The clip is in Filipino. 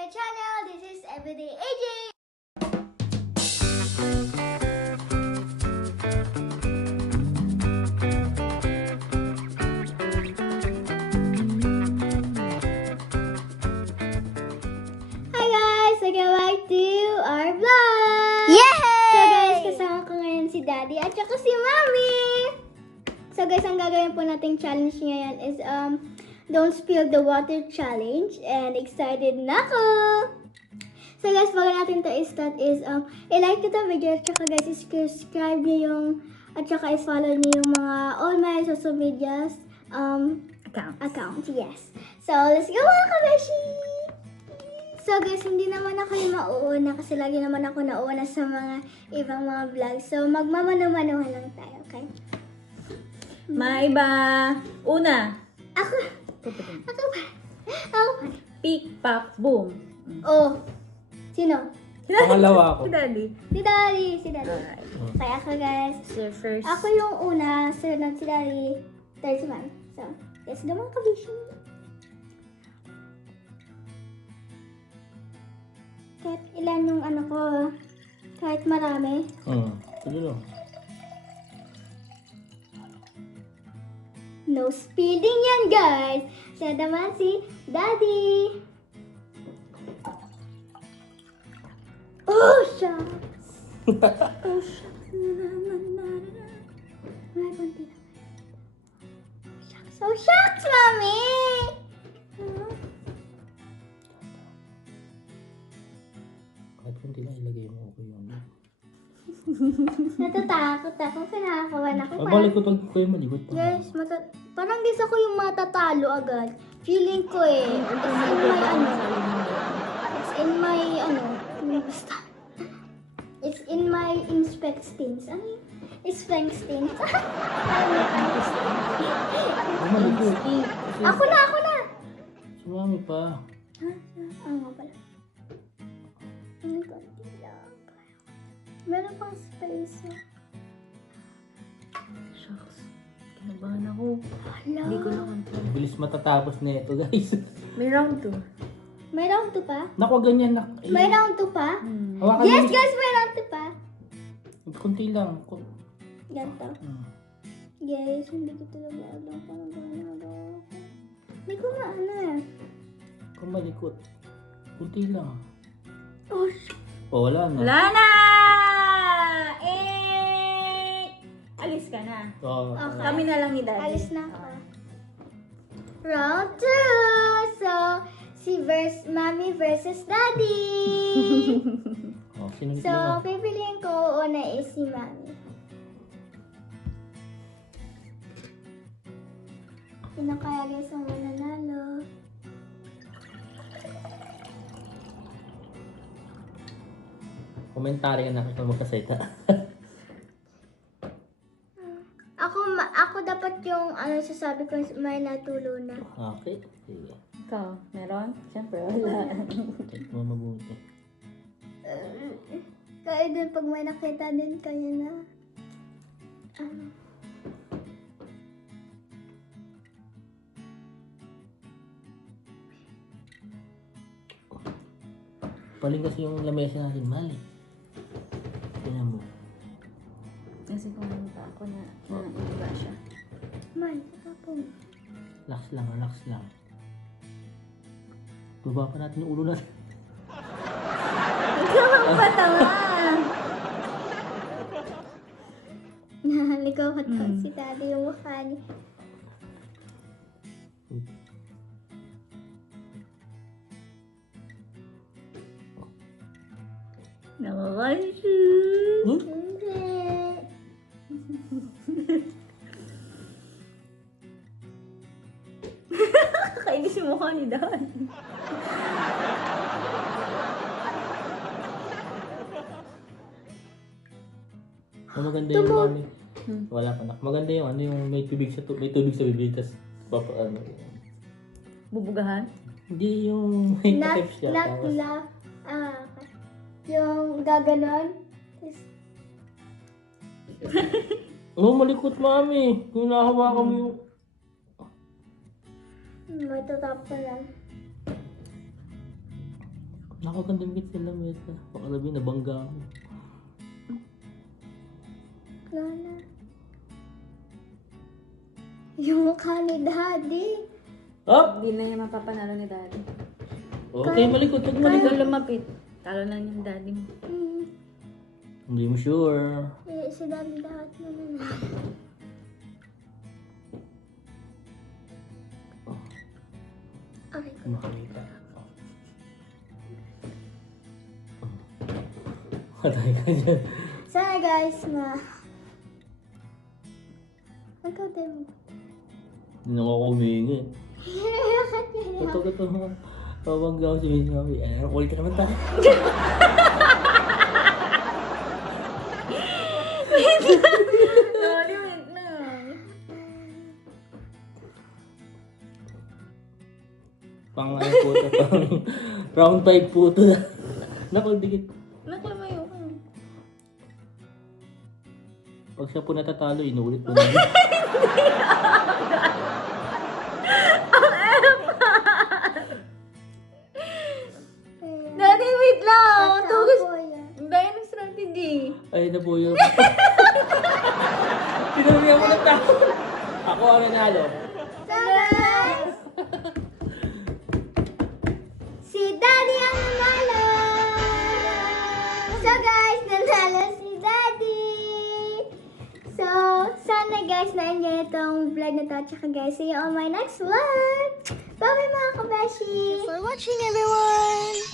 my channel. This is Everyday AJ. Hi guys! Welcome back to our vlog! Yay! So guys, kasama ko ngayon si Daddy at saka si Mommy! So guys, ang gagawin po nating challenge ngayon is Don't Spill the Water Challenge. And excited na ako! So guys, bago natin to i-start is i-like ito video at saka guys, subscribe niyo yung at saka i-follow niyo yung mga all my social medias accounts. Yes. So let's go mga kabeshi! So guys, hindi naman ako yung mauuna kasi lagi naman ako nauna sa mga ibang mga vlogs. So magmamano-manohan lang tayo, okay? May iba. Una. Ako pa. Pick, pack, boom. Oh. Sino? Pangalawa ako. Si Daddy. Si Daddy. Alright. Kaya ako guys. So first. Ako yung una, sunod si Daddy, third si Mami. So, let's go mga kabishi. Kahit ilan yung ano ko, kahit marami. Sige lang. No speeding yan guys. Siya naman si Daddy. Oh, shucks. Oh, shucks. Wala, konti lang. Shucks. Oh, shucks, Mami! Kahit kunti lang ilagay mo okay yun. Natatakot ako. Kinakawan ako. Balik ko ko yung malikot pa. Guys, parang gusto ko yung matatalo agad. Feeling ko eh. Basta. It's in my inspectings. Ano yun? Inspectings. Malikot. Ako na! Sumami pa. Ha? Nga pala. Ano ko? Meron pang space. Shucks. Kinabahan ako. Hala. Hindi ko na control. Bilis matatapos na ito guys. May round 2. May round 2 pa? Naku, ganyan na. May round 2 pa? Hawakan Yes, mo. guys! May round 2 pa. Kunti lang. Ganito. Guys, hindi ko talaga alam kung ano ginagawa ko. Hindi ko maano eh. Kung malikot. Kunti lang. Oh, Wala na. Wala na! Alis ka na. Oo. Okay. Kami na lang ni Daddy. alis na ako. Round 2! So, Mommy versus Daddy! Sino So, pipiliin ko una is si Mommy. Sino kaya guys ang mananalo? komentary ka na kung magkaseta. Ako dapat yung sasabi ko may natulo na. Okay. Sige. Ikaw, meron? Siyempre, wala. Check mo mabuti. Kaya din pag may nakita din kaya na. Paling kasi yung lamesa natin, mali. Tingnan mo. Kasi kumunta ako na iba siya. Man, po. Relax lang. Baba pa natin yung ulo natin. Ikaw ang patawa! Nahalikawat ko si Daddy yung mukha niya. Nakakasya. Hindi. Kakainis yung mukha ni Daddy. Maganda yung mami. Wala pa nak. Maganda yung yung may tubig sa bibig tas Bubugahan? Hindi yung may takip siya. Tapos, Yung gaganon. malikot mami. Kung nahawakan mo yung May tatap pa lang. Nakagandang git sila, Meta. Baka sabihin, nabangga ako. Lola. Yung mukha ni Daddy. Up! Hindi na niya mapapanalo ni daddy. Okay, malikot. Huwag Ikaw malikot. lumapit. Talo na yung daddy mo. Hindi mo sure. Si Daddy lahat naman. Okay. Makamita. Patay ka dyan. Sana guys na... Ikaw din mo. Hindi na ako humingi. Bakit yan? Ito. Pabangga ako si Miss Mami. Eh, kulit ka naman tayo. Daddy, wait lang. Po ito. Round 5 po ito. Naku, dikit. Naklamayo ka. Pag siya po natatalo, inuulit po namin. Daddy, wait lang. Tugas. Tatapo yan. Dahil ng strategy. Ay, na po yun. Pinurihan mo ng tao. Ako ang nanalo. So guys, si Daddy ang nanalo. So guys, nanalo si Daddy. So, sana guys na-enjoy itong vlog na to. Tsaka guys, see you on my next vlog. Bye mga kabeshi. For watching everyone.